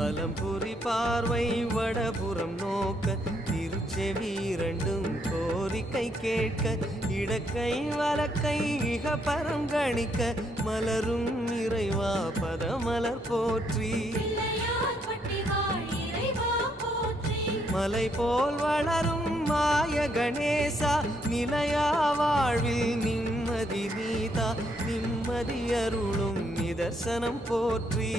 வலம்புரி பார்வை வடபுறம் நோக்க திருச்செவி இரண்டும் கோரிக்கை கேட்க இடக்கை வலக்கை இக பரம் கணிக்க மலரும் இறைவா பதமலர் போற்றி மலை போல் வளரும் மாய கணேசா நிலையா வாழ்வில் நிம்மதி நீதா நிம்மதி அருளும் நிதர்சனம் போற்றி